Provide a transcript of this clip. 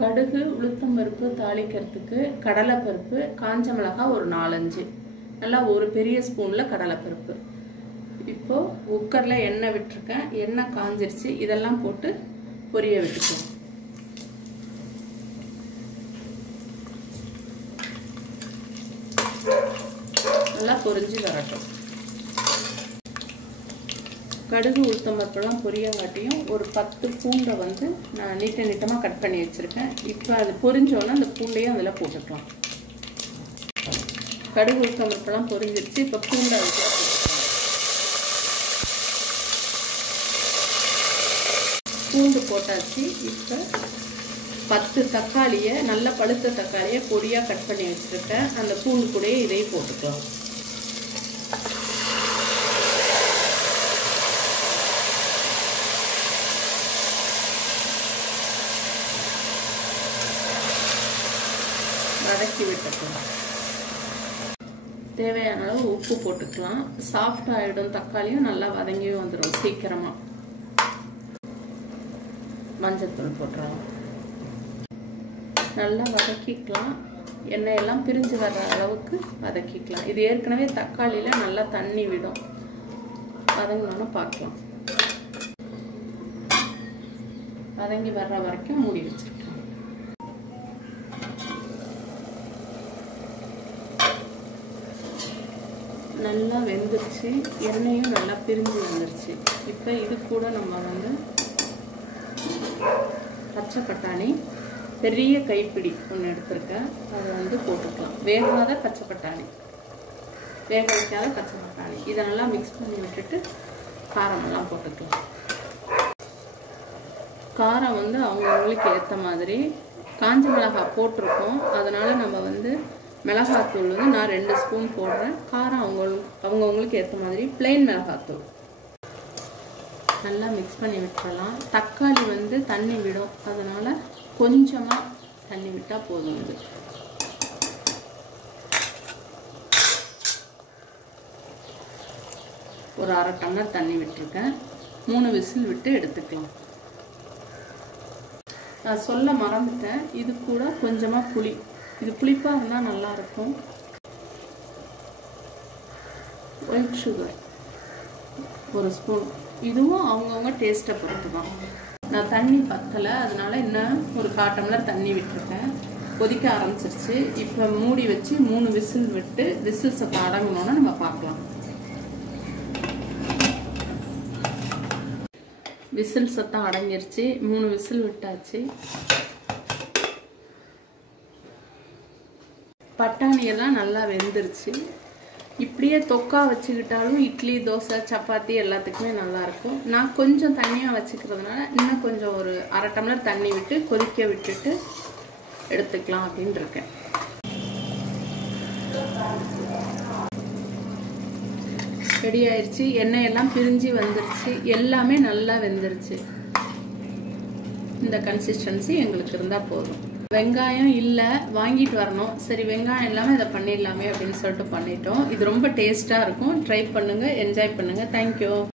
கடுகு, உளுத்தம் பருப்பு தாளிக்கிறதுக்கு கடலை பருப்பு, காஞ்ச மிளகாய் ஒரு 4-5, நல்லா ஒரு பெரிய ஸ்பூன்ல கடலை பருப்பு. இப்போ குக்கர்ல எண்ணெய் விட்டுருக்கேன், எண்ணெய் காஞ்சிருச்சு. இதெல்லாம் போட்டு பொரிய விட்டுக்கலாம். நல்லா பொரிஞ்சு வரட்டும். கடுகு உளுத்தம் பருப்பெல்லாம் பொரியங்காட்டியும் ஒரு 10 பூண்டை வந்து நான் நீட்டமாக கட் பண்ணி வச்சுருக்கேன். இப்போ அது பொரிஞ்சோன்னா அந்த பூண்டையும் அதில் போட்டுக்கலாம். கடுகு உளுத்தம் பருப்பெல்லாம் பொரிஞ்சிருச்சு. இப்போ பூண்டை அதுக்குள்ள போட்டுக்கலாம். பூண்டு போட்டாச்சு. இப்போ 10 தக்காளியை, நல்ல பழுத்த தக்காளியை பொடியாக கட் பண்ணி வச்சுருக்கேன். அந்த பூண்டு கூடயே இதையும் போட்டுக்கலாம். வதக்கி விட்டுக்கலாம். தேவையான அளவு உப்பு போட்டுக்கலாம். சாஃப்ட் ஆகிடும். தக்காளியும் நல்லா வதங்கியும் வந்துடும் சீக்கிரமா. மஞ்சத்தூள் போட்டுறலாம். நல்லா வதக்கிக்கலாம். எண்ணெயெல்லாம் பிரிஞ்சு வர்ற அளவுக்கு வதக்கிக்கலாம். இது ஏற்கனவே தக்காளியில நல்லா தண்ணி விடும். வதங்கினோன்னு பார்க்கலாம். வதங்கி வர்ற வரைக்கும் மூடி வச்சிருக்கலாம். நல்லா வெந்துருச்சு. எண்ணெயும் நல்லா பிரிஞ்சு வந்துருச்சு. இப்போ இது கூட நம்ம வந்து பச்சை பட்டாணி பெரிய கைப்பிடி ஒன்று எடுத்துருக்கேன். அதை வந்து போட்டுக்கலாம். வேகாத பச்சை பட்டாணி, வேக வைக்காத பச்சை பட்டாணி. இதை நல்லா மிக்ஸ் பண்ணி விட்டுட்டு காரமெல்லாம் போட்டுக்கலாம். காரம் வந்து அவங்கவுங்களுக்கு ஏற்ற மாதிரி. காஞ்ச மிளகாய் போட்டிருக்கோம், அதனால நம்ம வந்து மிளகாத்தூள் வந்து நான் 2 ஸ்பூன் போடுறேன். காரம் அவங்கவுங்களுக்கு ஏற்ற மாதிரி. பிளெயின் மிளகாத்தூள் நல்லா மிக்ஸ் பண்ணி விட்டுறலாம். தக்காளி வந்து தண்ணி விடும், அதனால கொஞ்சமாக தண்ணி விட்டால் போதும். இது ஒரு 1/2 டம்ளர் தண்ணி விட்டுருக்கேன். 3 விசில் விட்டு எடுத்துக்கலாம். நான் சொல்ல மறந்துட்டேன், இது கூட கொஞ்சமாக புளி. இது புளிப்பாக இருந்தால் நல்லாயிருக்கும். White sugar 1 spoon. இதுவும் அவங்கவுங்க டேஸ்ட்டை பொறுத்து தான். நான் தண்ணி பத்தலை, அதனால இன்னும் ஒரு 1/4 டம்ளர் தண்ணி விட்டுருக்கேன். கொதிக்க ஆரம்பிச்சிருச்சு. இப்போ மூடி வச்சு 3 விசில் விட்டு விசில் சத்தம் அடங்கணும்னா நம்ம பார்க்கலாம். விசில் சத்தம் அடங்கிருச்சு. 3 விசில் விட்டாச்சு. பட்டாணியெல்லாம் நல்லா வெந்துருச்சு. இப்படியே தொக்கா வச்சுக்கிட்டாலும் இட்லி, தோசை, சப்பாத்தி எல்லாத்துக்குமே நல்லாயிருக்கும். நான் கொஞ்சம் தண்ணியாக வச்சுக்கிறதுனால இன்னும் கொஞ்சம் ஒரு 1/2 டம்ளர் தண்ணி விட்டு கொதிக்க விட்டுட்டு எடுத்துக்கலாம் அப்படின்னு இருக்கேன். ரெடி ஆயிடுச்சு. எண்ணெயெல்லாம் பிரிஞ்சு வந்துருச்சு. எல்லாமே நல்லா வெந்துருச்சு. இந்த கன்சிஸ்டன்சி எங்களுக்கு இருந்தால் போதும். வெங்காயம் இல்லை, வாங்கிட்டு வரணும். சரி, வெங்காயம் இல்லாமல் இதை பண்ணிடலாமே அப்படின்னு சொல்லிட்டு பண்ணிட்டோம். இது ரொம்ப டேஸ்ட்டாக இருக்கும். ட்ரை பண்ணுங்கள், என்ஜாய் பண்ணுங்கள். தேங்க்யூ.